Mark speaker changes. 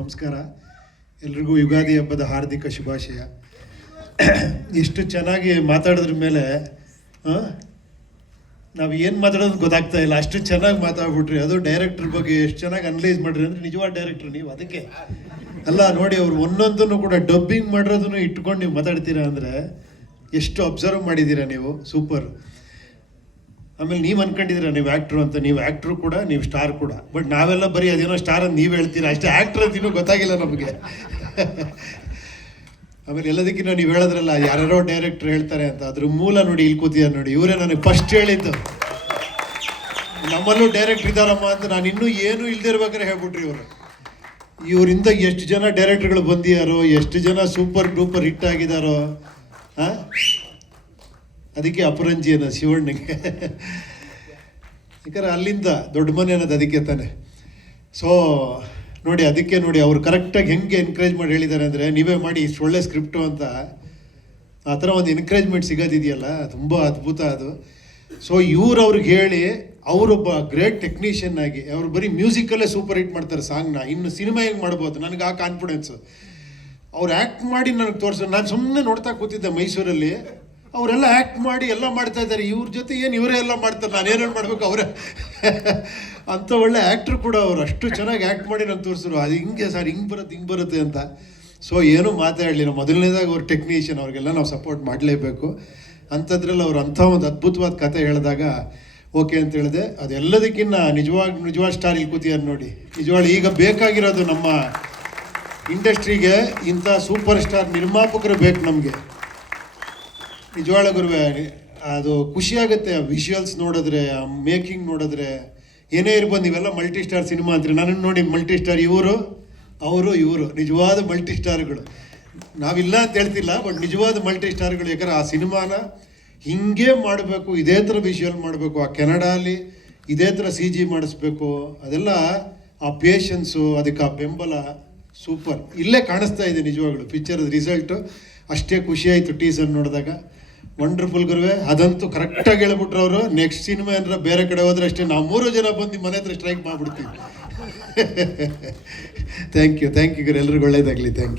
Speaker 1: ನಮಸ್ಕಾರ ಎಲ್ರಿಗೂ ಯುಗಾದಿ ಹಬ್ಬದ ಹಾರ್ದಿಕ ಶುಭಾಶಯ ಎಷ್ಟು ಚೆನ್ನಾಗಿ ಮಾತಾಡಿದ್ರ ಮೇಲೆ ನಾವು ಏನು ಮಾತಾಡೋದು ಗೊತ್ತಾಗ್ತಾ ಇಲ್ಲ ಅಷ್ಟು ಚೆನ್ನಾಗಿ ಮಾತಾಡ್ಬಿಟ್ರಿ ಅದು ಡೈರೆಕ್ಟ್ರ್ ಬಗ್ಗೆ ಎಷ್ಟು ಚೆನ್ನಾಗಿ ಅನಲೈಸ್ ಮಾಡಿರಿ ಅಂದರೆ ನಿಜವಾದ ಡೈರೆಕ್ಟ್ರ್ ನೀವು ಅದಕ್ಕೆ ಅಲ್ಲ ನೋಡಿ ಅವ್ರು ಒಂದೊಂದನ್ನು ಕೂಡ ಡಬ್ಬಿಂಗ್ ಮಾಡಿರೋದನ್ನು ಇಟ್ಕೊಂಡು ನೀವು ಮಾತಾಡ್ತೀರಾ ಅಂದರೆ ಎಷ್ಟು ಅಬ್ಸರ್ವ್ ಮಾಡಿದ್ದೀರಾ ನೀವು ಸೂಪರ್ ಆಮೇಲೆ ನೀವು ಅನ್ಕೊಂಡಿದ್ರೆ ನೀವು ಆ್ಯಕ್ಟ್ರು ಅಂತ ನೀವು ಆ್ಯಕ್ಟ್ರು ಕೂಡ ನೀವು ಸ್ಟಾರ್ ಕೂಡ ಬಟ್ ನಾವೆಲ್ಲ ಬರೀ ಅದೇನೋ ಸ್ಟಾರ್ ಅಂತ ನೀವು ಹೇಳ್ತೀರಾ ಅಷ್ಟೇ ಆ್ಯಕ್ಟ್ರ್ ಅಂತ ಇನ್ನೂ ಗೊತ್ತಾಗಿಲ್ಲ ನಮಗೆ ಆಮೇಲೆ ಎಲ್ಲದಕ್ಕಿಂತ ನೀವು ಹೇಳೋದ್ರಲ್ಲ ಯಾರ್ಯಾರೋ ಡೈರೆಕ್ಟ್ರ್ ಹೇಳ್ತಾರೆ ಅಂತ ಅದ್ರ ಮೂಲ ನೋಡಿ ಇಲ್ಲಿ ಕೂತಿದ್ದಾರೆ ನೋಡಿ ಇವರೇ ನನಗೆ ಫಸ್ಟ್ ಹೇಳಿದ್ದು ನಮ್ಮಲ್ಲೂ ಡೈರೆಕ್ಟ್ರ್ ಇದ್ದಾರಮ್ಮ ಅಂತ ನಾನು ಇನ್ನೂ ಏನು ಇಲ್ಲದೆ ಇರ್ಬೇಕಾದ್ರೆ ಹೇಳ್ಬಿಟ್ರಿ ಇವರು ಇವರಿಂದ ಎಷ್ಟು ಜನ ಡೈರೆಕ್ಟ್ರ್ಗಳು ಬಂದಿದ್ದಾರೋ ಎಷ್ಟು ಜನ ಸೂಪರ್ ಡೂಪರ್ ಹಿಟ್ ಆಗಿದ್ದಾರೋ ಹಾಂ ಅದಕ್ಕೆ ಅಪರಂಜಿಯನ ಶಿವಣ್ಣಿಗೆ ಯಾಕಂದ್ರೆ ಅಲ್ಲಿಂದ ದೊಡ್ಡ ಮನೆ ಅನ್ನೋದು ಅದಕ್ಕೆ ತಾನೆ ಸೊ ನೋಡಿ ಅದಕ್ಕೆ ನೋಡಿ ಅವ್ರು ಕರೆಕ್ಟಾಗಿ ಹೆಂಗೆ ಎನ್ಕರೇಜ್ ಮಾಡಿ ಹೇಳಿದ್ದಾರೆ ಅಂದರೆ ನೀವೇ ಮಾಡಿ ಇಷ್ಟು ಒಳ್ಳೆ ಸ್ಕ್ರಿಪ್ಟು ಅಂತ ಆ ಥರ ಒಂದು ಎನ್ಕರೇಜ್ಮೆಂಟ್ ಸಿಗೋದಿದೆಯಲ್ಲ ತುಂಬ ಅದ್ಭುತ ಅದು ಸೊ ಇವ್ರು ಅವ್ರಿಗೆ ಹೇಳಿ ಅವರೊಬ್ಬ ಗ್ರೇಟ್ ಟೆಕ್ನಿಷಿಯನ್ ಆಗಿ ಅವ್ರು ಬರೀ ಮ್ಯೂಸಿಕಲ್ಲೇ ಸೂಪರ್ ಹಿಟ್ ಮಾಡ್ತಾರೆ ಸಾಂಗ್ನ ಇನ್ನು ಸಿನಿಮಾ ಹೆಂಗೆ ಮಾಡ್ಬೋದು ನನಗೆ ಆ ಕಾನ್ಫಿಡೆನ್ಸು ಅವ್ರು ಆ್ಯಕ್ಟ್ ಮಾಡಿ ನನಗೆ ತೋರಿಸೋ ನಾನು ಸುಮ್ಮನೆ ನೋಡ್ತಾ ಕೂತಿದ್ದೆ ಮೈಸೂರಲ್ಲಿ ಅವರೆಲ್ಲ ಆ್ಯಕ್ಟ್ ಮಾಡಿ ಎಲ್ಲ ಮಾಡ್ತಾ ಇದ್ದಾರೆ ಇವ್ರ ಜೊತೆ ಏನು ಇವರೇ ಎಲ್ಲ ಮಾಡ್ತಾರೆ ನಾನು ಏನೇನು ಮಾಡಬೇಕು ಅವರೇ ಅಂಥ ಒಳ್ಳೆ ಆ್ಯಕ್ಟ್ರು ಕೂಡ ಅವರು ಅಷ್ಟು ಚೆನ್ನಾಗಿ ಆ್ಯಕ್ಟ್ ಮಾಡಿ ನಾನು ತೋರಿಸಿದ್ರು ಅದು ಹಿಂಗೆ ಸರ್ ಹಿಂಗೆ ಬರುತ್ತೆ ಹಿಂಗೆ ಬರುತ್ತೆ ಅಂತ ಸೊ ಏನೂ ಮಾತಾಡಲಿಲ್ಲ ಮೊದಲನೇದಾಗ ಅವ್ರ ಟೆಕ್ನಿಷಿಯನ್ ಅವ್ರಿಗೆಲ್ಲ ನಾವು ಸಪೋರ್ಟ್ ಮಾಡಲೇಬೇಕು ಅಂಥದ್ರಲ್ಲಿ ಅವ್ರು ಅಂಥ ಒಂದು ಅದ್ಭುತವಾದ ಕತೆ ಹೇಳಿದಾಗ ಓಕೆ ಅಂತ ಹೇಳಿದೆ ಅದೆಲ್ಲದಕ್ಕಿಂತ ನಿಜವಾಗಿ ನಿಜವಾದ ಸ್ಟಾರ್ ಇಲ್ಲಿ ಕೂತಿಯಾರ ನೋಡಿ ನಿಜವಾಳ ಈಗ ಬೇಕಾಗಿರೋದು ನಮ್ಮ ಇಂಡಸ್ಟ್ರಿಗೆ ಇಂಥ ಸೂಪರ್ ಸ್ಟಾರ್ ನಿರ್ಮಾಪಕರು ಬೇಕು ನಮಗೆ ನಿಜವಾಳ ಗುರುವೆ ಅದು ಖುಷಿಯಾಗುತ್ತೆ ಆ ವಿಷುವಲ್ಸ್ ನೋಡಿದ್ರೆ ಆ ಮೇಕಿಂಗ್ ನೋಡಿದ್ರೆ ಏನೇ ಇರ್ಬೋದು ನೀವೆಲ್ಲ ಮಲ್ಟಿ ಸ್ಟಾರ್ ಸಿನಿಮಾ ಅಂತೀರಿ ನನ್ನನ್ನು ನೋಡಿ ಮಲ್ಟಿ ಸ್ಟಾರ್ ಇವರು ಅವರು ಇವರು ನಿಜವಾದ ಮಲ್ಟಿ ಸ್ಟಾರ್ಗಳು ನಾವಿಲ್ಲ ಅಂತ ಹೇಳ್ತಿಲ್ಲ ಬಟ್ ನಿಜವಾದ ಮಲ್ಟಿ ಸ್ಟಾರ್ಗಳು ಯಾಕಂದ್ರೆ ಆ ಸಿನಿಮಾನ ಹಿಂಗೆ ಮಾಡಬೇಕು ಇದೇ ಥರ ವಿಷುವಲ್ ಮಾಡಬೇಕು ಆ ಕೆನಡಾಲಿ ಇದೇ ಥರ ಸಿ ಜಿ ಮಾಡಿಸ್ಬೇಕು ಅದೆಲ್ಲ ಆ ಪೇಷನ್ಸು ಅದಕ್ಕೆ ಆ ಬೆಂಬಲ ಸೂಪರ್ ಇಲ್ಲೇ ಕಾಣಿಸ್ತಾ ಇದೆ ನಿಜವಾಗ್ಲು ಪಿಕ್ಚರ್ ರಿಸಲ್ಟು ಅಷ್ಟೇ ಖುಷಿಯಾಯಿತು ಟೀಸರ್ ನೋಡಿದಾಗ ವಂಡರ್ಫುಲ್ ಗುರುವೆ ಅದಂತೂ ಕರೆಕ್ಟಾಗಿ ಹೇಳ್ಬಿಟ್ರು ಅವರು ನೆಕ್ಸ್ಟ್ ಸಿನಿಮಾ ಏನಾರ ಬೇರೆ ಕಡೆ ಹೋದ್ರೆ ಅಷ್ಟೇ ನಾವು ಮೂರು ಜನ ಬಂದು ಮನೆ ಹತ್ರ ಸ್ಟ್ರೈಕ್ ಮಾಡಿಬಿಡ್ತೀವಿ ಥ್ಯಾಂಕ್ ಯು ಥ್ಯಾಂಕ್ ಯು ಗುರು ಎಲ್ರಿಗೂ ಒಳ್ಳೇದಾಗಲಿ ಥ್ಯಾಂಕ್ ಯು